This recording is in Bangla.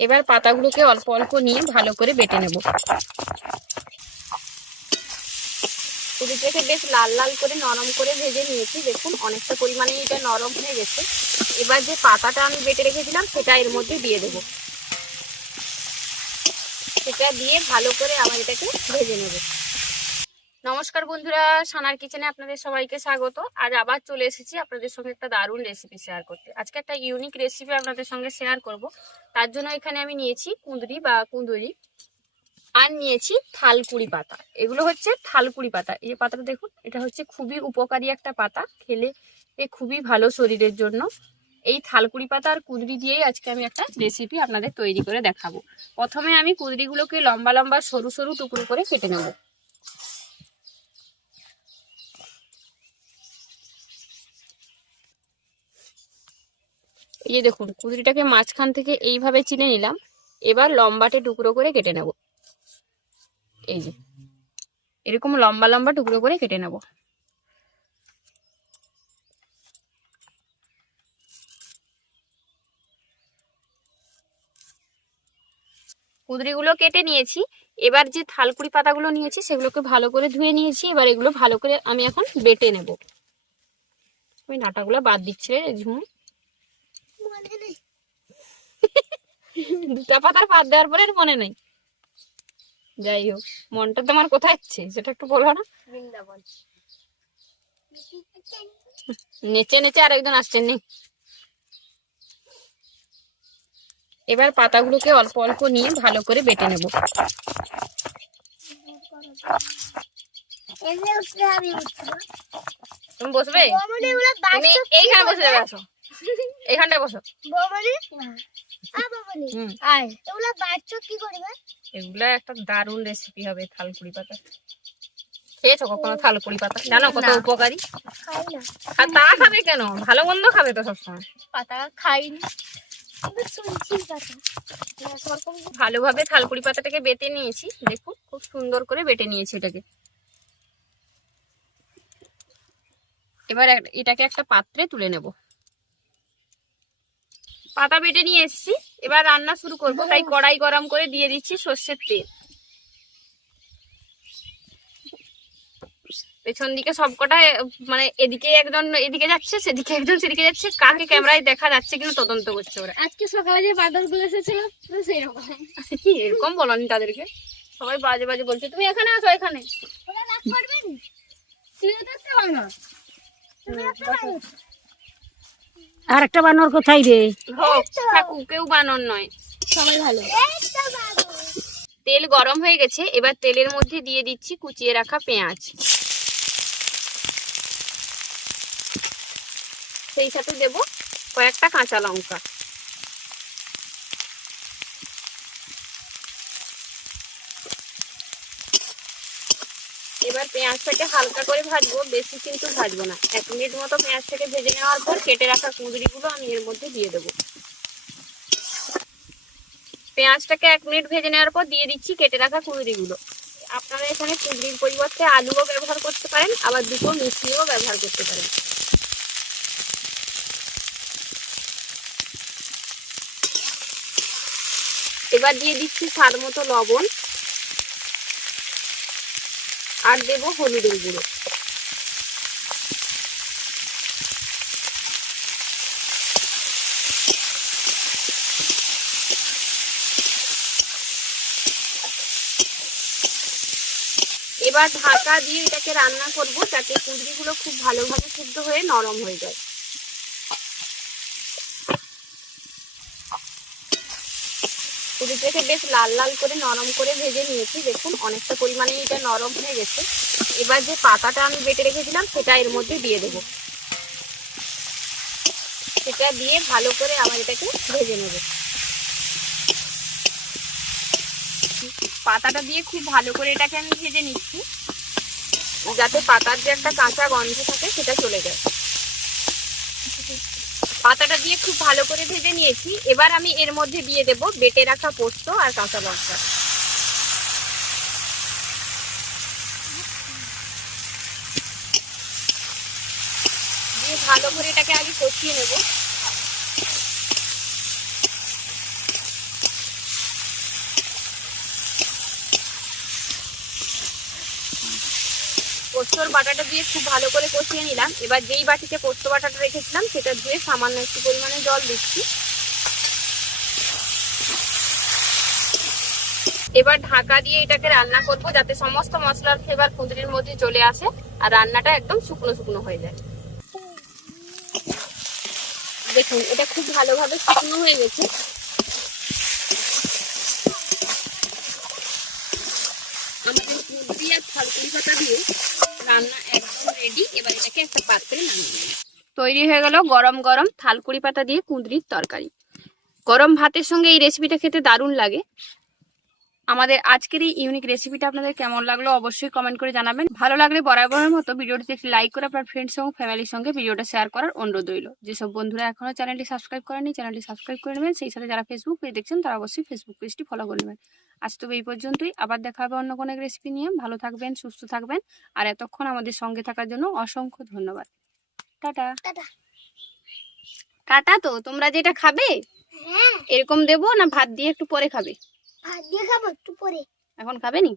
এবার পাতাগুলোকে অল্প অল্প নিয়ে ভালো করে বেটে নেব। পুরিটাকে বেশ লাল লাল করে নরম করে ভেজে নিয়েছি। দেখুন, অনেকটা পরিমাণে এটা নরম হয়ে গেছে। এবার যে পাতাটা আমি বেটে রেখেছিলাম, সেটা এর মধ্যে দিয়ে দেব। সেটা দিয়ে ভালো করে আমার এটাকে ভেজে নেব। নমস্কার বন্ধুরা, সানার কিচেনে আপনাদের সবাইকে স্বাগত। আজ আবার চলে এসেছি আপনাদের সঙ্গে একটা দারুণ রেসিপি শেয়ার করতে। আজকে একটা ইউনিক রেসিপি আপনাদের সঙ্গে শেয়ার করব। তার জন্য এখানে আমি নিয়েছি কুঁদরি বা কুঁদরি আর নিয়েছি থালকুড়ি পাতা। এগুলো হচ্ছে থালকুড়ি পাতা। এই পাতাটা দেখুন, এটা হচ্ছে খুবই উপকারী একটা পাতা। খেলে এ খুবই ভালো শরীরের জন্য। এই থালকুড়ি পাতা আর কুঁদরি দিয়েই আজকে আমি একটা রেসিপি আপনাদের তৈরি করে দেখাবো। প্রথমে আমি কুঁদরিগুলোকে লম্বা লম্বা সরু সরু টুকরো করে কেটে নেব। এই যে দেখুন, কুঁদরিটাকে মাঝখান থেকে এইভাবে চিনে নিলাম। এবার লম্বাটে টুকরো করে কেটে নেব। এই যে, এরকম লম্বা লম্বা টুকরো করে কেটে নেব। কুদরিগুলো কেটে নিয়েছি। এবার যে থালকুড়ি পাতাগুলো নিয়েছি, সেগুলোকে ভালো করে ধুয়ে নিয়েছি। এবার এগুলো ভালো করে আমি এখন বেটে নেব। আমি নাটাগুলো বাদ দিচ্ছে, ঝুমু। দুটা পাতার বাদ দেওয়ার পরে মনে নেই। যাই হোক মনটা তোমার কোথায় যাচ্ছে সেটা একটু বলো না। বৃন্দাবন। নেচে নেচে আর একজন আসছেন নি। এবার পাতাগুলোকে অল্প অল্প নিয়ে ভালো করে বেটে নেব। তুমি বসবে? তুমি এইখানে বসে আসো। এইখানটায় বসো। এগুলো বাচ্চা কি করবে এগুলা একটা দারুণ রেসিপি হবে থালকুড়ি পাতা। খেয়েছো কখনো থালকুড়ি পাতা? জানো কত উপকারী? খাই না। আর তা খাবে কেন? ভালো মন্দ খাবে তো সবসময়। পাতা খাইনি। ভালোভাবে থালকুড়ি পাতাটাকে বেটে নিয়েছি। দেখুন খুব সুন্দর করে বেটে নিয়েছি এটাকে। এবার এটাকে একটা পাত্রে তুলে নেব। পাতা বেটে নিয়ে এসেছি। এবার রান্না শুরু করব। তাই কড়াই গরম করে দিয়ে দিচ্ছি সর্ষের তেল। পেছন দিকে সবকটা মানে এদিকে একজন এদিকে যাচ্ছে সেদিকে একজন সেদিকে যাচ্ছে। কাকে ক্যামেরায় দেখা যাচ্ছে কিনা তদন্ত করছে ওরা। আজকে সকালে যে বাদরগুলো এসেছিল পুরো সেই রকম এরকম বলনি তাদেরকে? সবাই বাজে বাজে বলছে। তুমি এখানে আসো এখানে? ওরা রাগ করবেন পারো না তুমি থাকতে পারো আর একটা বানর কোথায় রে? কেউ বানর নয়। সবাই ভালো। তেল গরম হয়ে গেছে এবার তেলের মধ্যে দিয়ে দিচ্ছি কুচিয়ে রাখা পেঁয়াজ। সেই সাথে দেব কয়েকটা কাঁচা লঙ্কা এবার পেঁয়াজটাকে হালকা করে ভাজবো, বেশি কিন্তু ভাজবো না। এক মিনিট মতো পেঁয়াজটাকে ভেজে নেওয়ার পর কেটে রাখা কুঁদরিগুলো আমি এর মধ্যে দিয়ে দেবো। পেঁয়াজটাকে এক মিনিট ভেজে নেওয়ার পর দিয়ে দিচ্ছি কেটে রাখা কুঁদরিগুলো। আপনারা এখানে কুঁদরির পরিবর্তে আলুও ব্যবহার করতে পারেন, আবার দুটো মিষ্টিও ব্যবহার করতে পারেন। এবার দিয়ে দিচ্ছি স্বাদ মতো লবণ। আর দেব হলুদের গুঁড়ো। এবার ঢাকা দিয়ে এটাকে রান্না করব, যাতে কুঁদরিগুলো খুব ভালোভাবে সিদ্ধ হয়ে নরম হয়ে যায়। কুঁদরিটাকে বেশ লাল লাল করে নরম করে ভেজে নিয়েছি। দেখুন, অনেকটা পরিমাণে এটা নরম হয়ে গেছে। এবার যে পাতাটা আমি বেটে রেখেছিলাম, সেটা এর মধ্যে দিয়ে দেবো। সেটা দিয়ে ভালো করে আবার এটাকে ভেজে নেব। পাতাটা দিয়ে খুব ভালো করে এটাকে আমি ভেজে নিচ্ছি। যাতে পাতার যে একটা কাঁচা গন্ধ থাকে, সেটা চলে যায়। পাতাটা দিয়ে খুব ভালো করে ভেজে নিয়েছি। এবার আমি এর মধ্যে দিয়ে দেব বেটে রাখা পোস্ত আর কাঁচা লঙ্কা। দিয়ে ভালো করে এটাকে আগে কষিয়ে নেব। পোস্তর বাটাটা দিয়ে খুব ভালো করে কষিয়ে নিলাম। এবার যেই বাটিতে পোস্ত বাটাটা রেখেছিলাম, সেটা ধুয়ে সামান্য একটু পরিমাণে জল দিচ্ছি। এবার ঢাকা দিয়ে এটাকে রান্না করব, যাতে সমস্ত মশলার ফ্লেভার কুঁদরির মধ্যে চলে আসে আর রান্নাটা একদম শুকনো শুকনো হয়ে যায়। দেখুন, এটা খুব ভালোভাবে শুকনো হয়ে গেছে আমাদের কুঁদরি আর থালকুড়ি পাতা দিয়ে তৈরি হয়ে গেল গরম গরম থালকুড়ি পাতা দিয়ে কুঁদরির তরকারি। গরম ভাতের সঙ্গে এই রেসিপিটা খেতে দারুণ লাগে। আমাদের আজকের এই ইউনিক রেসিপিটা আপনাদের কেমন লাগল অবশ্যই কমেন্ট করে জানাবেন। ভালো লাগলে বরাবরের মতো ভিডিওটিতে একটি লাইক করে আপনার ফ্রেন্ডস এবং ফ্যামিলির সঙ্গে ভিডিওটা শেয়ার করার অনুরোধ রইল। যেসব বন্ধুরা এখনও চ্যানেলটি সাবস্ক্রাইব করেনি চ্যানেলটি সাবস্ক্রাইব করে নেবেন। সেই সাথে যারা ফেসবুক পেজ দেখছেন তারা অবশ্যই ফেসবুক পেজটি ফলো করে নেবেন। আজ তবে এই পর্যন্তই। আবার দেখা হবে অন্য কোনো রেসিপি নিয়ে। ভালো থাকবেন সুস্থ থাকবেন। আর এতক্ষণ আমাদের সঙ্গে থাকার জন্য অসংখ্য ধন্যবাদ। টাটা। টাটা। টাটা তো? তোমরা যেটা খাবে? হ্যাঁ। এরকম দেবো না ভাত দিয়ে একটু পরে খাবে? ভাত দিয়ে খাব একটু পরে। এখন খাবে নি?